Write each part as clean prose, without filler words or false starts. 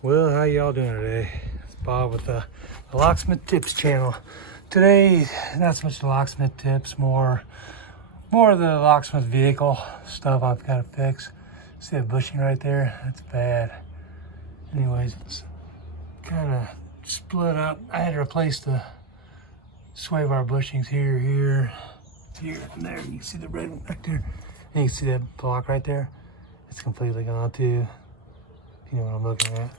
Well, how y'all doing today? It's Bob with the Locksmith Tips channel. Today, not so much the locksmith tips, more of the locksmith vehicle stuff I've got to fix. See that bushing right there? That's bad. Anyways, it's kind of split up. I had to replace the sway bar bushings here, and there. You can see the red one right there. And you can see that block right there. It's completely gone too. You know what I'm looking at.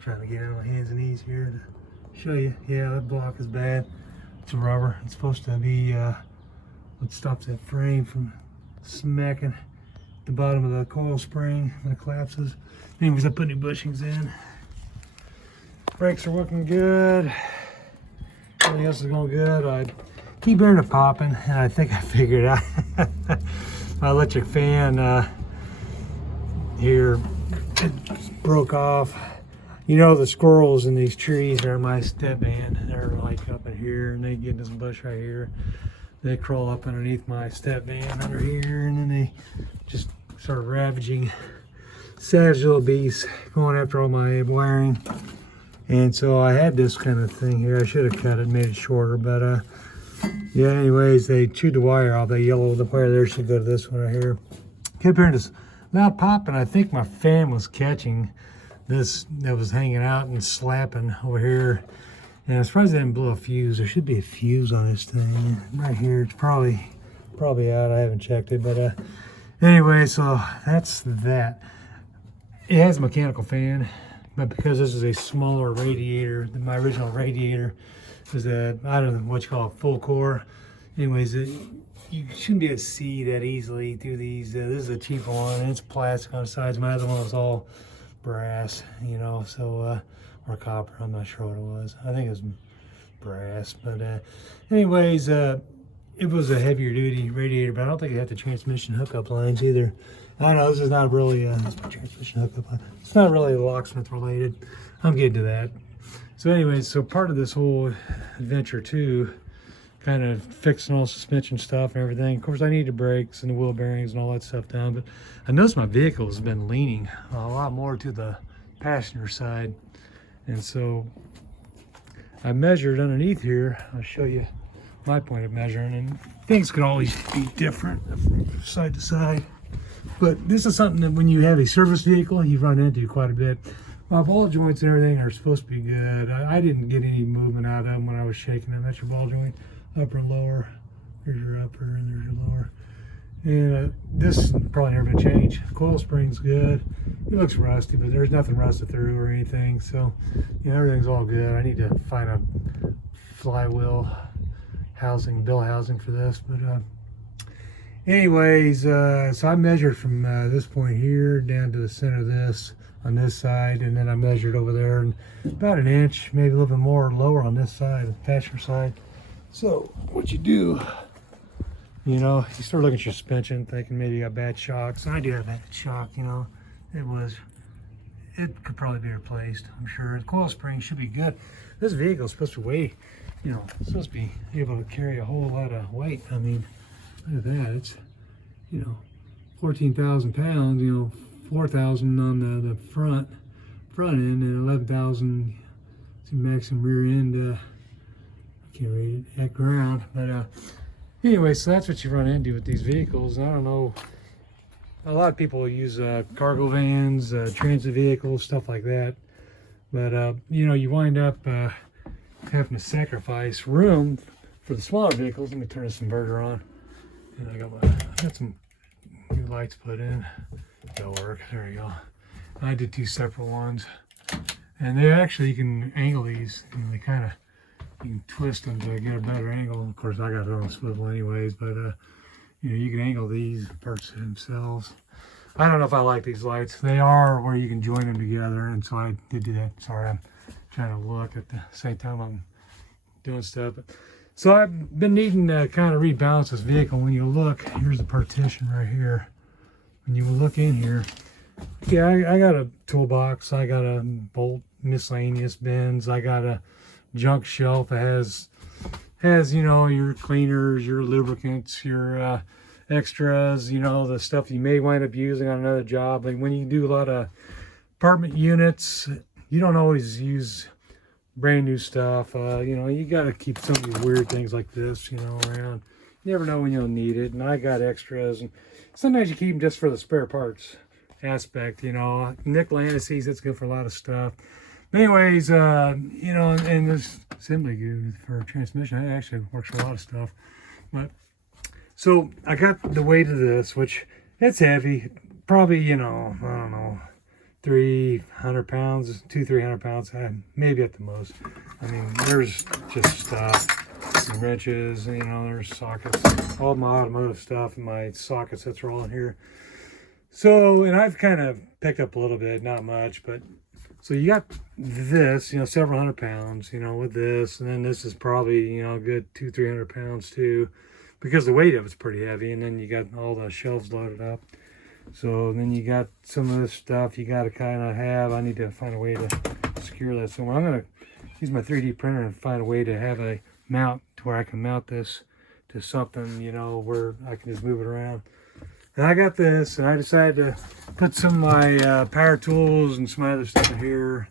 Trying to get on my hands and knees here to show you. Yeah, that block is bad. It's a rubber. It's supposed to be what stops that frame from smacking the bottom of the coil spring when it collapses. Anyways, I put new bushings in. Brakes are working good. Everything else is going good. I keep hearing it popping, and I think I figured out my electric fan here, it broke off. You know, the squirrels in these trees are my Stepvan. They're like up in here, and they get in this bush right here. They crawl up underneath my Stepvan under here, and then they just start ravaging, savage little beasts, going after all my wiring. And so I had this kind of thing here. I should have cut it, made it shorter, but yeah, anyways, they chewed the wire off. They yellowed the wire there, should go to this one right here. Kept hearing this loud pop, and I think my fan was catching this that was hanging out and slapping over here. And I'm surprised I didn't blow a fuse. There should be a fuse on this thing right here. It's probably out. I haven't checked it, but anyway, so that's that. It has a mechanical fan, but because this is a smaller radiator than my original radiator, is a, I don't know what you call it, full core. Anyways, you shouldn't be able to see that easily through these. This is a cheaper one, and it's plastic on the sides. My other one was all brass, you know, so or copper. I'm not sure what it was. I think it was brass, but anyways, it was a heavier duty radiator, but I don't think it had the transmission hookup lines either. I know this is not really this is my transmission hookup line. It's not really locksmith related. I'm getting to that. So anyways, so part of this whole adventure too, kind of fixing all suspension stuff and everything. Of course, I need the brakes and the wheel bearings and all that stuff down, but I noticed my vehicle has been leaning a lot more to the passenger side. And so I measured underneath here. I'll show you my point of measuring, and things could always be different from side to side. But this is something that when you have a service vehicle, you run into quite a bit. My ball joints and everything are supposed to be good. I didn't get any movement out of them when I was shaking them. That's your ball joint, upper and lower. There's your upper and there's your lower. And this is probably never gonna change. Coil spring's good. It looks rusty, but there's nothing rusted through or anything. So, you know, everything's all good. I need to find a flywheel housing, bill housing for this. But anyways, so I measured from this point here down to the center of this on this side, and then I measured over there, and about an inch, maybe a little bit more lower on this side, the passenger side. So what you do, you know, you start looking at your suspension, thinking maybe you got bad shocks. I do have bad shock, you know. It could probably be replaced, I'm sure. The coil spring should be good. This vehicle is supposed to weigh, you know, it's supposed to be able to carry a whole lot of weight. I mean, look at that. It's, you know, 14,000 pounds, you know, 4,000 on the front end, and 11,000 maximum rear end. I can't read it at ground, but anyway, so that's what you run into with these vehicles. I don't know. A lot of people use cargo vans, transit vehicles, stuff like that. But you know, you wind up having to sacrifice room for the smaller vehicles. Let me turn this inverter on. And I got some new lights put in. That'll work. There you go. I did two separate ones, and they actually, you can angle these, and they kind of, you can twist them to get a better angle. Of course, I got it on a swivel anyways, but you know, you can angle these parts themselves. I don't know if I like these lights. They are where you can join them together, and so I did do that. Sorry, I'm trying to look at the same time I'm doing stuff. So I've been needing to kind of rebalance this vehicle. When you look, here's the partition right here. When you look in here, yeah, I got a toolbox. I got a bolt miscellaneous bins. I got a junk shelf that has, you know, your cleaners, your lubricants, your extras, you know, the stuff you may wind up using on another job. Like when you do a lot of apartment units, you don't always use brand new stuff. You know, you got to keep some of these weird things like this, you know, around. You never know when you'll need it. And I got extras, and sometimes you keep them just for the spare parts aspect, you know. Nickel antices, that's good for a lot of stuff. Anyways, you know, and this assembly good for transmission. It actually works for a lot of stuff. But so I got the weight of this, which it's heavy, probably, you know, I don't know, 300 pounds, 300 pounds, maybe at the most. I mean, there's just stuff, some wrenches, you know, there's sockets, all my automotive stuff and my sockets that's all in here. So, and I've kind of picked up a little bit, not much, but so you got this, you know, several hundred pounds, you know, with this, and then this is probably, you know, a good 200-300 pounds too, because the weight of it's pretty heavy. And then you got all the shelves loaded up. So then you got some of this stuff you got to kind of have. I need to find a way to secure that somewhere. I'm going to use my 3D printer and find a way to have a mount to where I can mount this to something, you know, where I can just move it around. And I got this, and I decided to put some of my power tools and some other stuff in here.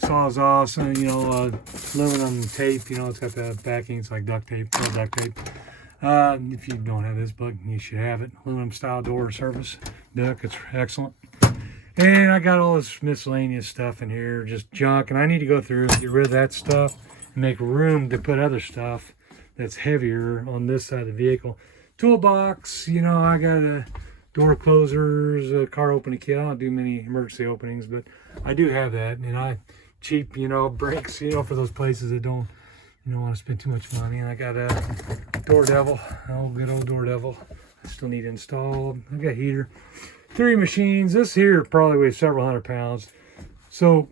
Sawzalls, you know, aluminum tape, you know, it's got the backing, it's like duct tape, real duct tape. If you don't have this, but you should have it. Aluminum style door service duct, it's excellent. And I got all this miscellaneous stuff in here, just junk, and I need to go through and get rid of that stuff and make room to put other stuff that's heavier on this side of the vehicle. Toolbox, you know, I got a door closers, a car opening kit. I don't do many emergency openings, but I do have that. And I cheap, you know, brakes, you know, for those places that don't, you don't want to spend too much money. And I got a door devil, oh, good old door devil. I still need installed. I got heater. 3 machines. This here probably weighs several hundred pounds. So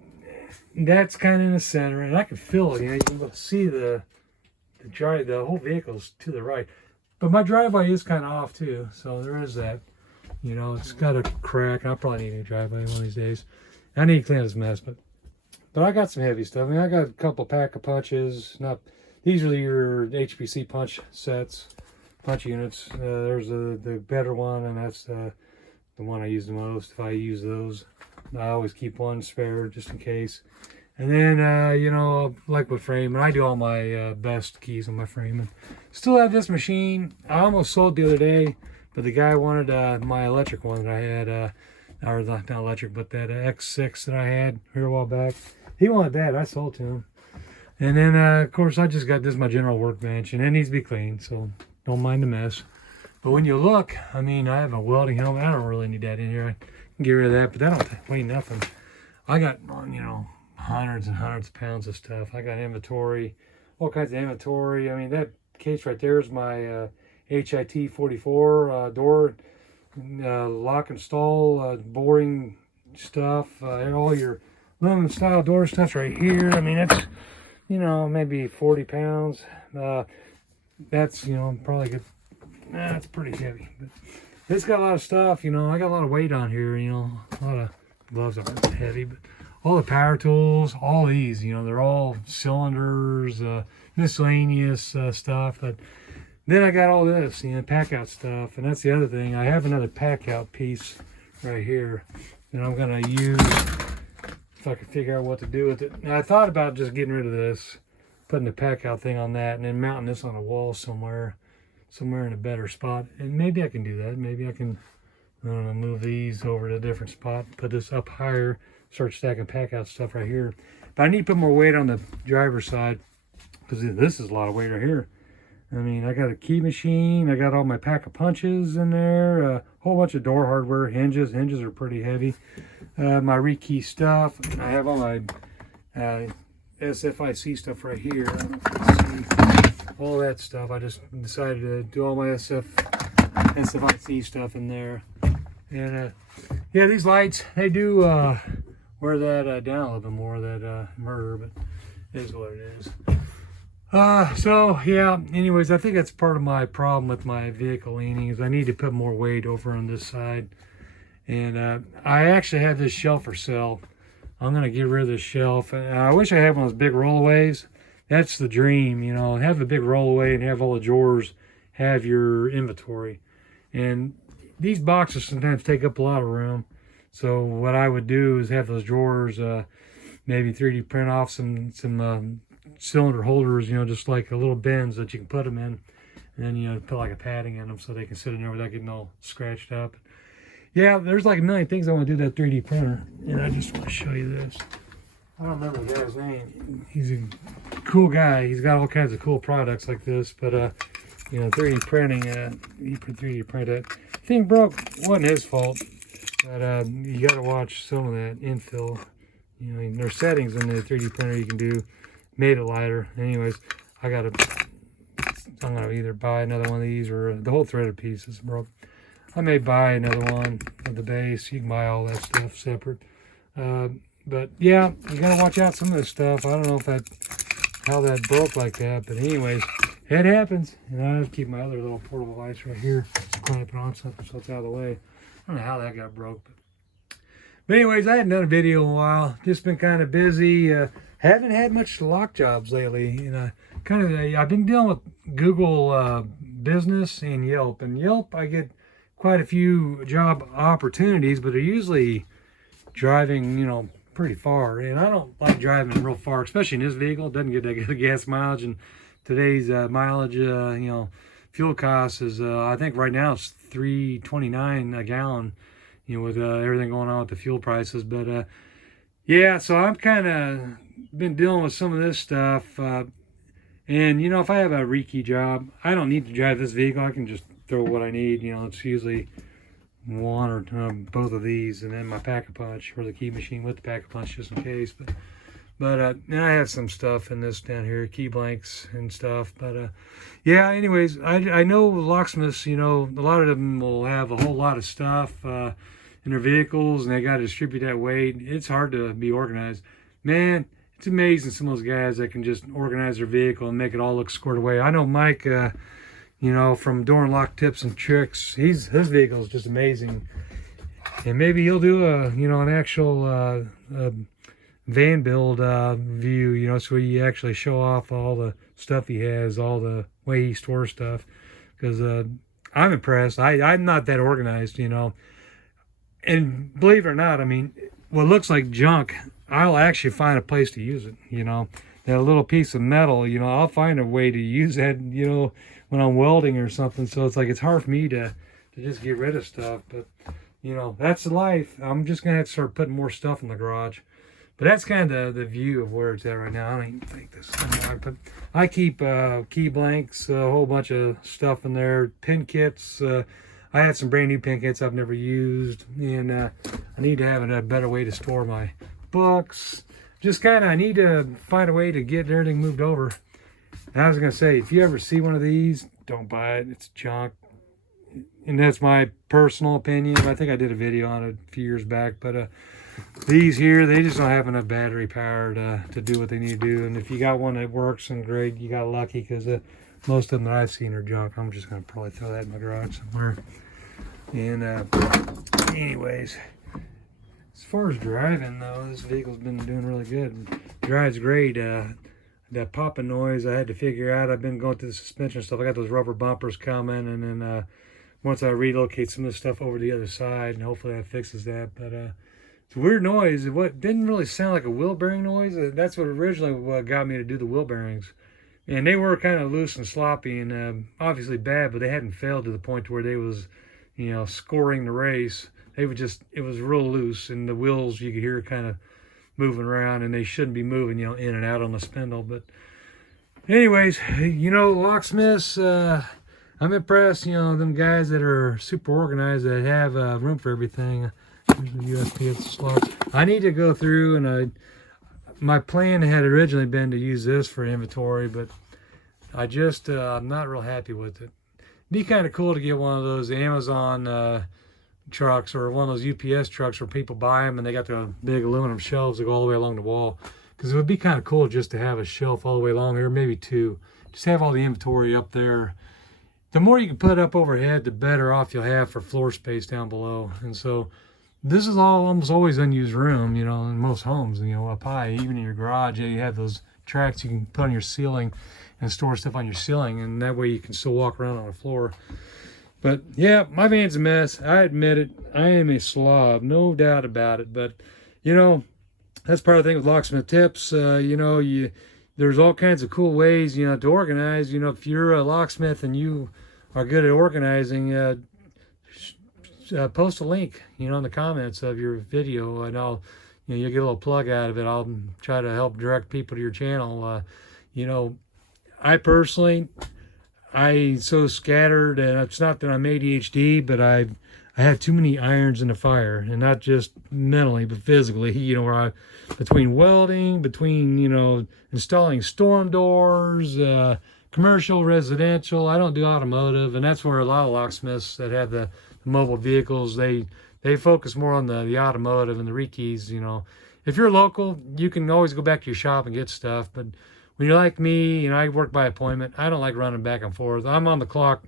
that's kind of in the center, and I can feel it. You know, you can see the whole vehicle's to the right. But my driveway is kind of off too, so there is that. You know, it's got a crack. I'll probably need a driveway one of these days. I need to clean this mess, but I got some heavy stuff. I mean, I got a couple pack of punches. These are your HPC punch sets, punch units. There's the better one, and that's the one I use the most. If I use those, I always keep one spare just in case. And then, you know, like with frame, and I do all my best keys on my frame. And still have this machine. I almost sold the other day, but the guy wanted my electric one that I had, or not electric, but that X6 that I had here a while back. He wanted that. I sold to him. And then, of course, I just got this my general workbench, and it needs to be cleaned, so don't mind the mess. But when you look, I mean, I have a welding helmet. I don't really need that in here. I can get rid of that, but that don't weigh nothing. I got, you know, hundreds and hundreds of pounds of stuff. I got inventory, all kinds of inventory. I mean, that case right there is my HIT 44 door lock and stall boring stuff. All your aluminum style door stuff right here. I mean, it's, you know, maybe 40 pounds. That's, you know, probably good. It's pretty heavy, but it's got a lot of stuff. You know, I got a lot of weight on here. You know, a lot of gloves aren't heavy, but all the power tools, all these, you know, they're all cylinders, miscellaneous stuff. But then I got all this, you know, pack out stuff. And that's the other thing. I have another pack out piece right here that I'm going to use if I can figure out what to do with it. Now, I thought about just getting rid of this, putting the pack out thing on that, and then mounting this on a wall somewhere in a better spot. And maybe I can do that. Maybe I can, I don't know, move these over to a different spot, put this up higher, start stacking pack out stuff right here. But I need to put more weight on the driver's side, because this is a lot of weight right here. I mean, I got a key machine, I got all my pack of punches in there, a whole bunch of door hardware, hinges are pretty heavy, my rekey stuff. I have all my SFIC stuff right here. Let's see, all that stuff. I just decided to do all my SFIC stuff in there. And yeah, these lights, they do wear that down a little bit more, that murder, but it is what it is. So yeah, anyways, I think that's part of my problem with my vehicle leaning, is I need to put more weight over on this side. And I actually have this shelf for sale. I'm going to get rid of this shelf. And I wish I had one of those big rollaways. That's the dream, you know, have a big rollaway and have all the drawers, have your inventory. And these boxes sometimes take up a lot of room. So what I would do is have those drawers, maybe 3D print off some cylinder holders, you know, just like a little bins that you can put them in, and then, you know, put like a padding in them so they can sit in there without getting all scratched up. Yeah, there's like a million things I want to do with that 3D printer, and I just want to show you this. I don't remember the guy's name. He's a cool guy. He's got all kinds of cool products like this, but you know, 3D printing, he 3D printed it. Thing broke, wasn't his fault, but you got to watch some of that infill. You know, there's settings in the 3D printer you can do, made it lighter. Anyways, I'm gonna either buy another one of these, or the whole threaded piece is broke. I may buy another one of the base. You can buy all that stuff separate. But yeah, you gotta watch out some of this stuff. I don't know if how that broke like that, but anyways, it happens. And I have to keep my other little portable vise right here, just clamp it on something so it's out of the way. I don't know how that got broke, but anyways, I hadn't done a video in a while. Just been kind of busy. Haven't had much lock jobs lately, and I've been dealing with Google Business and Yelp. And Yelp, I get quite a few job opportunities, but they're usually driving, you know, pretty far, and I don't like driving real far, especially in this vehicle. It doesn't get that good of gas mileage, and today's mileage, you know, fuel costs is I think right now it's $3.29 a gallon, you know, with everything going on with the fuel prices. But yeah, so I'm kind of been dealing with some of this stuff, and you know, if I have a rekey job, I don't need to drive this vehicle. I can just throw what I need. You know, it's usually one or both of these, and then my pack-a-punch, or the key machine with the pack-a-punch just in case. But and I have some stuff in this down here, key blanks and stuff. But yeah, anyways, I know locksmiths, you know, a lot of them will have a whole lot of stuff in their vehicles, and they got to distribute that weight. It's hard to be organized. Man, it's amazing some of those guys that can just organize their vehicle and make it all look squared away. I know Mike, you know, from Door and Lock Tips and Tricks, his vehicle is just amazing. And maybe he'll do you know, an actual van build view, you know, so you actually show off all the stuff he has, all the way he stores stuff. Because I'm impressed. I'm not that organized, you know. And believe it or not, I mean, what looks like junk, I'll actually find a place to use it, you know. That little piece of metal, you know, I'll find a way to use that, you know, when I'm welding or something. So it's like, it's hard for me to just get rid of stuff. But, you know, that's life. I'm just going to have to start putting more stuff in the garage. But that's kind of the view of where it's at right now. I don't even think this is unlocked, but I keep key blanks, a whole bunch of stuff in there, pin kits. I had some brand new pin kits I've never used, and I need to have a better way to store my books. Just kind of, I need to find a way to get everything moved over. And I was going to say, if you ever see one of these, don't buy it. It's junk. And that's my personal opinion. I think I did a video on it a few years back. But these here, they just don't have enough battery power to do what they need to do. And if you got one that works, and great, you got lucky, because most of them that I've seen are junk. I'm just going to probably throw that in my garage somewhere. And anyways, as far as driving, though, this vehicle's been doing really good. Drives great. That popping noise I had to figure out. I've been going through the suspension stuff. I got those rubber bumpers coming, and then once I relocate some of this stuff over to the other side, and hopefully that fixes that. But it's a weird noise. It didn't really sound like a wheel bearing noise. That's what originally got me to do the wheel bearings. And they were kind of loose and sloppy, and obviously bad, but they hadn't failed to the point where they was, you know, scoring the race. They would just, it was real loose, and the wheels you could hear kind of moving around, and they shouldn't be moving, you know, in and out on the spindle. But anyways, you know, locksmiths, I'm impressed, you know, them guys that are super organized, that have room for everything. Here's the USP slots. I need to go through, and my plan had originally been to use this for inventory, but I just, I'm not real happy with it. It'd be kind of cool to get one of those Amazon trucks, or one of those UPS trucks where people buy them and they got the big aluminum shelves that go all the way along the wall. Because it would be kind of cool just to have a shelf all the way along here, maybe two. Just have all the inventory up there. The more you can put up overhead, the better off you'll have for floor space down below. And so this is almost always unused room, you know, in most homes, you know, up high. Even in your garage, you have those tracks you can put on your ceiling and store stuff on your ceiling, and that way you can still walk around on the floor. But yeah, my van's a mess. I admit it. I am a slob, no doubt about it. But you know, that's part of the thing with Locksmith Tips. You know, there's all kinds of cool ways, you know, to organize. You know, if you're a locksmith and you are good at organizing, post a link, you know, in the comments of your video, and you know, you'll get a little plug out of it. I'll try to help direct people to your channel. You know, I personally, so scattered, and it's not that I'm ADHD, but I have too many irons in the fire, and not just mentally, but physically. You know, where between welding, between, you know, installing storm doors, commercial, residential. I don't do automotive, and that's where a lot of locksmiths that have the mobile vehicles, they focus more on the automotive and the rekeys. You know, if you're local, you can always go back to your shop and get stuff, but when you're like me, you know, I work by appointment. I don't like running back and forth. I'm on the clock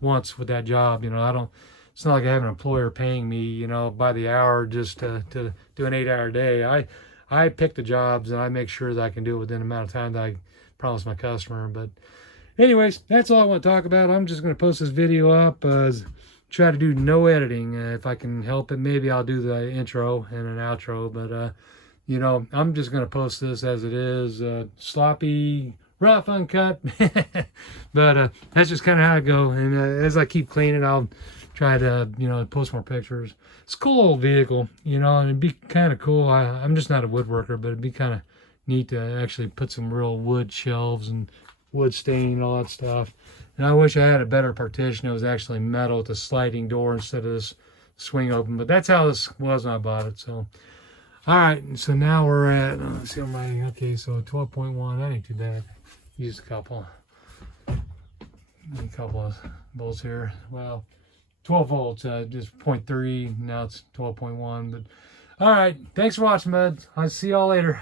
once with that job. You know, it's not like I have an employer paying me, you know, by the hour just to do an 8-hour day. I pick the jobs, and I make sure that I can do it within the amount of time that I promise my customer. But anyways, that's all I want to talk about. I'm just going to post this video up, try to do no editing. If I can help it, maybe I'll do the intro and an outro, but you know, I'm just going to post this as it is, sloppy, rough, uncut. But that's just kind of how I go. And as I keep cleaning, I'll try to, you know, post more pictures. It's a cool old vehicle, you know, and it'd be kind of cool. I'm just not a woodworker, but it'd be kind of neat to actually put some real wood shelves and wood stain and all that stuff. And I wish I had a better partition. It was actually metal with a sliding door instead of this swing open. But that's how this was when I bought it. So, all right. So now we're at, let's see, okay, so 12.1. That ain't too bad. Used a couple of volts here. Well, 12 volts, just 0.3. Now it's 12.1. But all right. Thanks for watching, bud. I'll see y'all later.